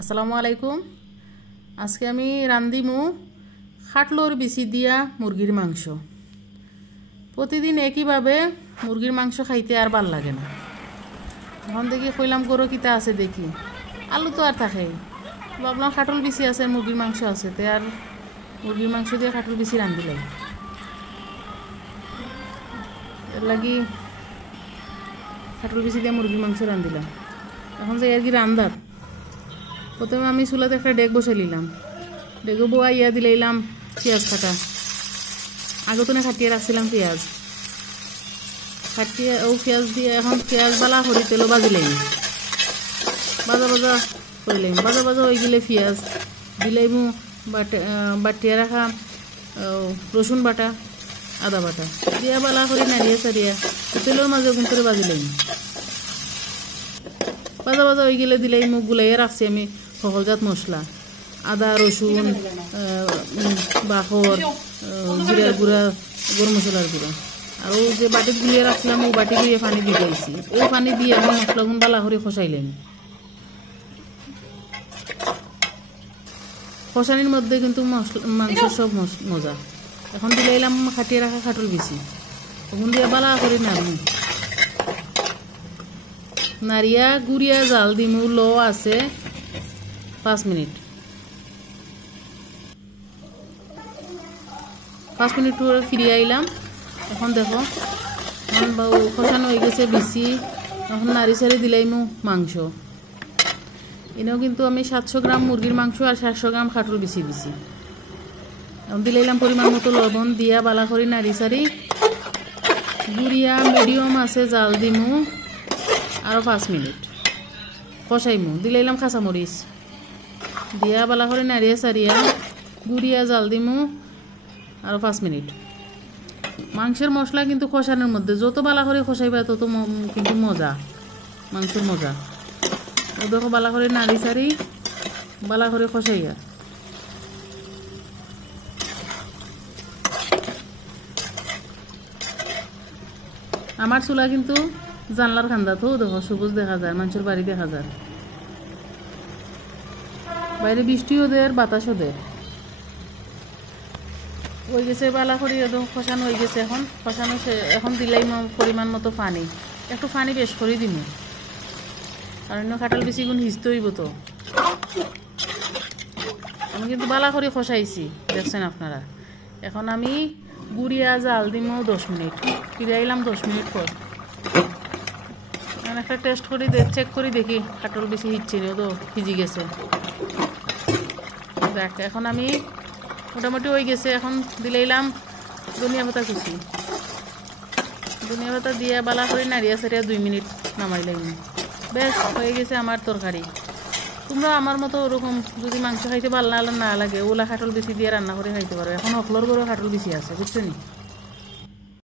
আসসালামু আলাইকুম। আজকে আমি রান্ধিমু খাটলোর বিচি দিয়া মুরগির মাংস। প্রতিদিন একইভাবে মুরগির মাংস খাইতে আর ভাল লাগে না। এখন দেখি কইলাম করো কিতা আছে দেখি, আলু তো আর থাকে, ভাবলাম খাটল বিচি আছে, মুরগির মাংস আছে, তে আর মুরগির মাংস দিয়ে খাটল বিচি রান্ধিলাম। এর লাগি খাটল বিচি দিয়ে মুরগির মাংস রান্ধিলাম। এখন যে আর কি রান্ধার, প্রথমে আমি চুলাতে একটা ডেক বসে নিলাম। ডেকে বইয়া দিলাম পেঁয়াজ কাটা, আগে তো খাটিয়ে রাখছিলাম পেঁয়াজ, খাটিয়ে ও পেঁয়াজ দিয়ে এখন পেঁয়াজ বালা করে তেলও বাজিলাম, বাজা বাজা করলাম, বাজা বাজা হয়ে গেলে পেঁয়াজ দিলাম, বাটিয়া রাখা রসুন বাটা, আদা বাটা দিয়া বালা করে নাড়িয়ে সারিয়া তেলের মাঝে ওখান করে বাজিলাম। বাজা বাজা হয়ে গেলে দিলাই মুখ গুলাইয়ে রাখছি আমি সকলজাত মশলা, আদা রসুন বাখর জিরার গুঁড়া, গরম মশলার গুঁড়া, আর ও যে বাটি গুলিয়ে রাখছিলাম ও বাটি গুলিয়ে পানি দিয়ে দিয়েছি। ওই পানি দিয়ে এখন মশলাগুন বালা করে খসাইলাম। খসানির মধ্যে কিন্তু মাংসের সব মজা। এখন দিলাইলাম খাটিয়ে রাখা খাটল বিচি, ওখান দিয়ে বালা করে নাড়ি নারিয়া গুড়িয়া জাল দিমু লো আছে 5 মিনিট। 5 মিনিট পরে ফিরে আইলাম। এখন দেখো এখন খসানো হয়ে গেছে বিচি, এখন নাড়ি সারি দিলাইমু মাংস। এনেও কিন্তু আমি 700 গ্রাম মুরগির মাংস আর 700 গ্রাম খাটল বিচি দিছি। এখন দিলাইলাম পরিমাণ মতো লবণ দিয়া বালা করে নাড়ি সারি গুড়িয়া মিডিয়াম আছে জাল দিমু আরও 5 মিনিট কষাইমু। দিলাইলাম কাঁচামরিচ দিয়া বালা করে নাড়িয়ে সারিয়া গুড়িয়া জাল দিমু আরও 5 মিনিট। মাংসের মশলা কিন্তু কষানোর মধ্যে যত বালা করে কষাইবা তত কিন্তু মজা, মাংসের মজা। ও দেখো বালা করে নাড়ি সারি বালা করে কষাইয়া আমার চুলা কিন্তু জানলার খান্দা তো দেখো সবুজ দেখা যায়, মানুষের বাড়ি দেখা যায়, বাইরে বৃষ্টিও দেয় বাতাসও দেয়। হয়ে গেছে বালা করি খসানো হয়ে গেছে। এখন খসানো এখন দিলাই পরিমাণ মতো পানি, একটু পানি বেশ করে দিম, কারণ খাটাল বেশি গুণ হিজতে হইব তো। আমি কিন্তু বালা করে খসাইছি দেখছেন আপনারা। এখন আমি গুড়িয়া জাল দিম 10 মিনিট, ফিরে আইলাম 10 মিনিট পর। একটা টেস্ট করি চেক করি দেখি খাটল বেশি হিচ্ছে তো ভিজি গেছে। দেখ এখন আমি মোটামুটি হয়ে গেছে। এখন দিলাইলাম ধনিয়া পাতা কুচি, ধনিয়া পাতা দিয়ে বালা করে নাড়িয়া সারিয়া 2 মিনিট নামাইলাম। বেশ হয়ে গেছে আমার তরকারি। তোমরা আমার মতো ওরকম যদি মাংস খাইতে ভালো না লাগে ওলা খাটল বেশি দিয়ে রান্না করে খাইতে পারো। এখন হকলোর করে খাটল বেশি আছে, বুঝছো নি?